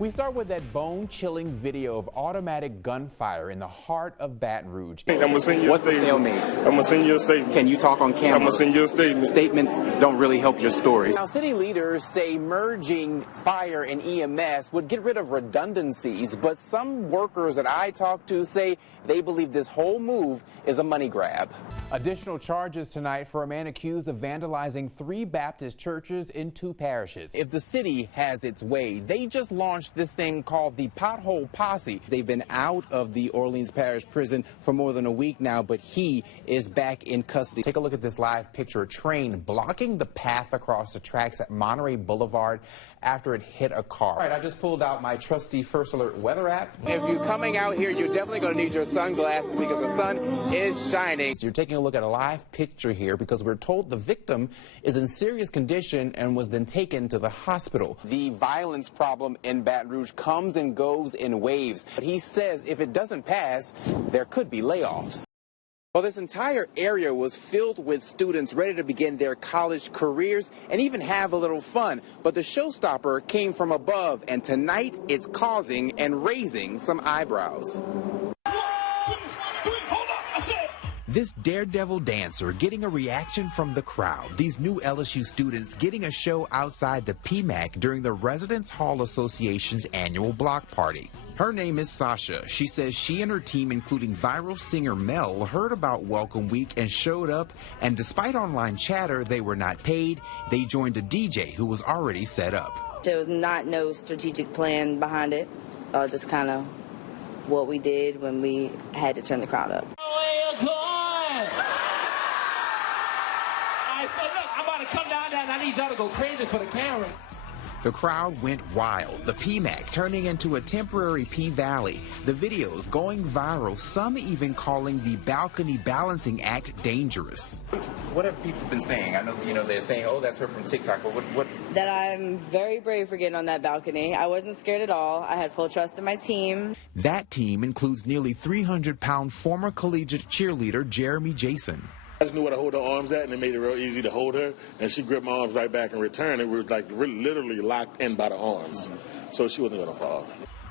We start with that bone-chilling video of automatic gunfire in the heart of Baton Rouge. I'm gonna send you What's a statement. the stalemate? I'm gonna send you a statement. Can you talk on camera? I'm gonna send you a statement. Statements don't really help your story. Now, city leaders say merging fire and EMS would get rid of redundancies, but some workers that I talked to say they believe this whole move is a money grab. Additional charges tonight for a man accused of vandalizing 3 Baptist churches in 2 parishes. If the city has its way, they just launched this thing called the Pothole Posse. They've been out of the Orleans Parish prison for more than a week now, but he is back in custody. Take a look at this live picture. A train blocking the path across the tracks at Monterey Boulevard after it hit a car. All right, I just pulled out my trusty First Alert weather app. If you're coming out here, you're definitely going to need your sunglasses because the sun is shining. So you're taking a look at a live picture here because we're told the victim is in serious condition and was then taken to the hospital. The violence problem in Baton Rouge comes and goes in waves. But he says if it doesn't pass, there could be layoffs. Well, this entire area was filled with students ready to begin their college careers and even have a little fun. But the showstopper came from above, and tonight it's causing and raising some eyebrows. This daredevil dancer getting a reaction from the crowd. These new LSU students getting a show outside the PMAC during the Residence Hall Association's annual block party. Her name is Sasha. She says she and her team, including viral singer Mel, heard about Welcome Week and showed up, and despite online chatter, they were not paid. They joined a DJ who was already set up. There was no strategic plan behind it, just kind of what we did when we had to turn the crowd up. So look, I'm about to come down there and I need y'all to go crazy for the cameras. The crowd went wild. The PMAC turning into a temporary P-Valley. The videos going viral, some even calling the balcony balancing act dangerous. What have people been saying? I know, they're saying, oh, that's her from TikTok, but what? That I'm very brave for getting on that balcony. I wasn't scared at all. I had full trust in my team. That team includes nearly 300-pound former collegiate cheerleader Jeremy Jason. I just knew where to hold her arms at, and it made it real easy to hold her. And she gripped my arms right back in return, and we were literally locked in by the arms. So she wasn't going to fall.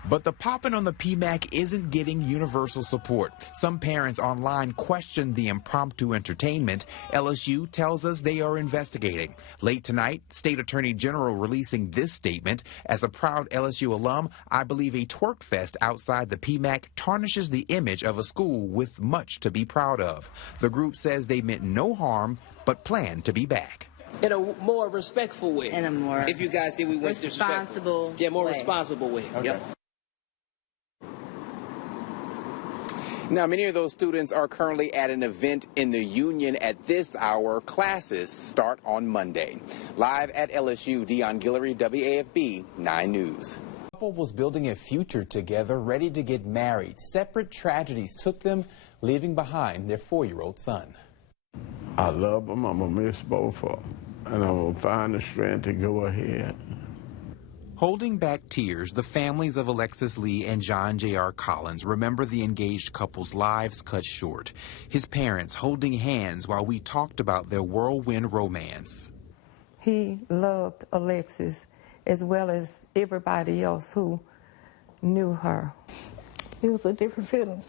But the popping on the PMAC isn't getting universal support. Some parents online question the impromptu entertainment. LSU tells us they are investigating. Late tonight, State Attorney General releasing this statement. As a proud LSU alum, I believe a twerk fest outside the PMAC tarnishes the image of a school with much to be proud of. The group says they meant no harm, but plan to be back. In a more respectful way. In a more if you guys see we went responsible yeah, more way. Responsible way. Okay. Yep. Now, many of those students are currently at an event in the Union at this hour. Classes start on Monday. Live at LSU, Deon Guillory, WAFB 9 News. The couple was building a future together, ready to get married. Separate tragedies took them, leaving behind their 4-year-old son. I love them. I'm going to miss both of them. And I'm going to find the strength to go ahead. Holding back tears, the families of Alexis Lee and John J.R. Collins remember the engaged couple's lives cut short. His parents holding hands while we talked about their whirlwind romance. He loved Alexis as well as everybody else who knew her. It was a different feeling.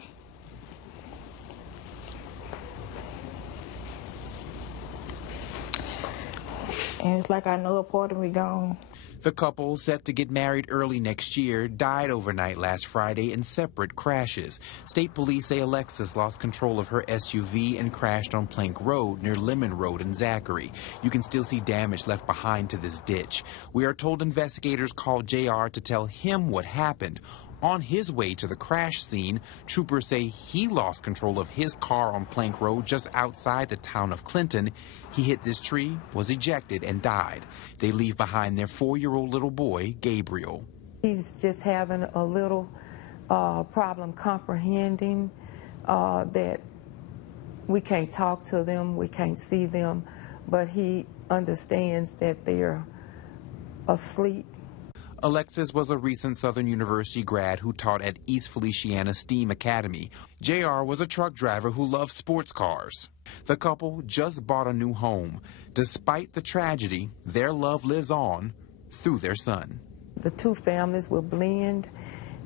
And it's like I know a part of me gone. The couple, set to get married early next year, died overnight last Friday in separate crashes. State police say Alexis lost control of her SUV and crashed on Plank Road near Lemon Road in Zachary. You can still see damage left behind to this ditch. We are told investigators called JR to tell him what happened. On his way to the crash scene, troopers say he lost control of his car on Plank Road just outside the town of Clinton. He hit this tree, was ejected, and died. They leave behind their 4-year-old little boy, Gabriel. He's just having a little problem comprehending that we can't talk to them, we can't see them, but he understands that they're asleep. Alexis was a recent Southern University grad who taught at East Feliciana STEAM Academy. JR was a truck driver who loved sports cars. The couple just bought a new home. Despite the tragedy, their love lives on through their son. The two families will blend,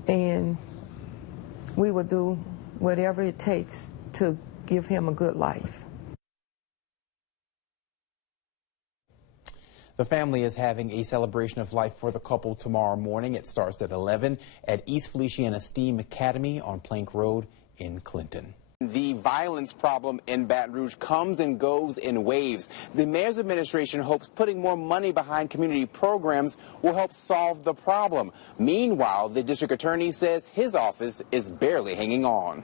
and we will do whatever it takes to give him a good life. The family is having a celebration of life for the couple tomorrow morning. It starts at 11 at East Feliciana STEAM Academy on Plank Road in Clinton. The violence problem in Baton Rouge comes and goes in waves. The mayor's administration hopes putting more money behind community programs will help solve the problem. Meanwhile, the district attorney says his office is barely hanging on.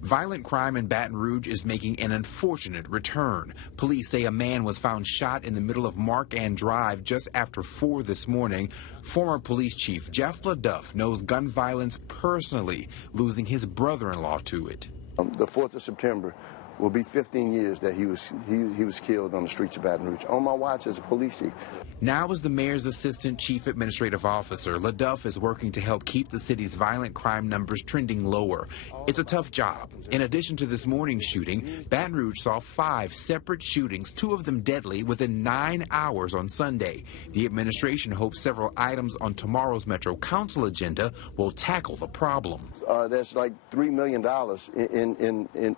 Violent crime in Baton Rouge is making an unfortunate return. Police say a man was found shot in the middle of Mark Ann Drive just after 4 this morning. Former police chief Jeff LaDuff knows gun violence personally, losing his brother-in-law to it. The 4th of September will be 15 years that he was killed on the streets of Baton Rouge, on my watch as a police chief. Now, as the mayor's assistant chief administrative officer, LaDuff is working to help keep the city's violent crime numbers trending lower. It's a tough job. In addition to this morning's shooting, Baton Rouge saw 5 separate shootings, 2 of them deadly, within 9 hours on Sunday. The administration hopes several items on tomorrow's Metro Council agenda will tackle the problem. There's like $3 million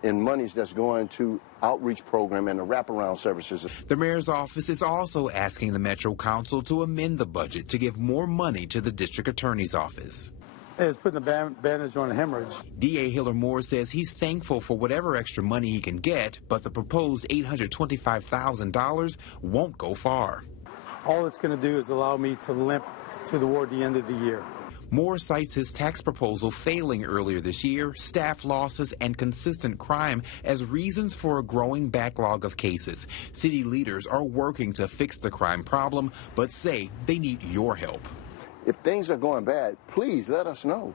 in monies that's going to outreach program and the wraparound services. The mayor's office is also asking the Metro Council to amend the budget to give more money to the district attorney's office. It's putting a bandage on a hemorrhage. D.A. Hiller Moore says he's thankful for whatever extra money he can get, but the proposed $825,000 won't go far. All it's going to do is allow me to limp toward the end of the year. Moore cites his tax proposal failing earlier this year, staff losses, and consistent crime as reasons for a growing backlog of cases. City leaders are working to fix the crime problem, but say they need your help. If things are going bad, please let us know.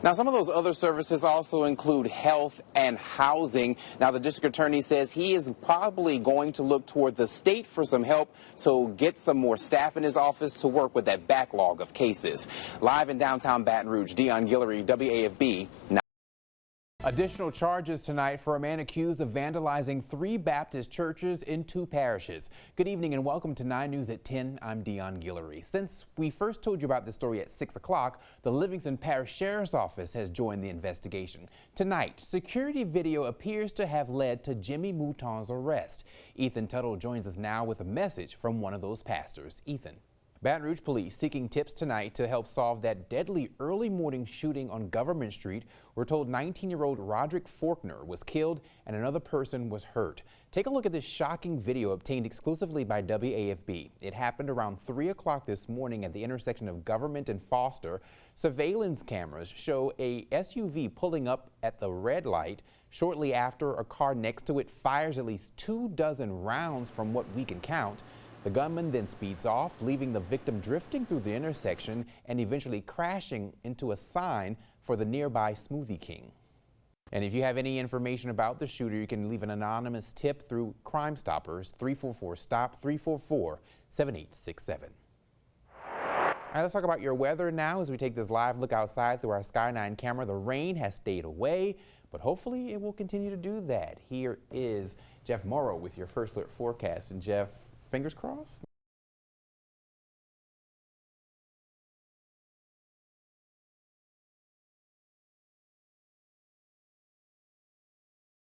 Now, some of those other services also include health and housing. Now, the district attorney says he is probably going to look toward the state for some help to get some more staff in his office to work with that backlog of cases. Live in downtown Baton Rouge, Deon Guillory, WAFB. Additional charges tonight for a man accused of vandalizing 3 Baptist churches in 2 parishes. Good evening and welcome to 9 News at 10. I'm Deon Guillory. Since we first told you about this story at 6 o'clock, the Livingston Parish Sheriff's Office has joined the investigation. Tonight, security video appears to have led to Jimmy Mouton's arrest. Ethan Tuttle joins us now with a message from one of those pastors. Ethan. Baton Rouge police seeking tips tonight to help solve that deadly early morning shooting on Government Street. We're told 19-year-old Roderick Faulkner was killed and another person was hurt. Take a look at this shocking video obtained exclusively by WAFB. It happened around 3 o'clock this morning at the intersection of Government and Foster. Surveillance cameras show a SUV pulling up at the red light. Shortly after, a car next to it fires at least 24 rounds from what we can count. The gunman then speeds off, leaving the victim drifting through the intersection and eventually crashing into a sign for the nearby Smoothie King. And if you have any information about the shooter, you can leave an anonymous tip through Crime Stoppers 344-STOP 344-7867. All right, let's talk about your weather now as we take this live look outside through our Sky 9 camera. The rain has stayed away, but hopefully it will continue to do that. Here is Jeff Morrow with your first alert forecast. And Jeff, fingers crossed?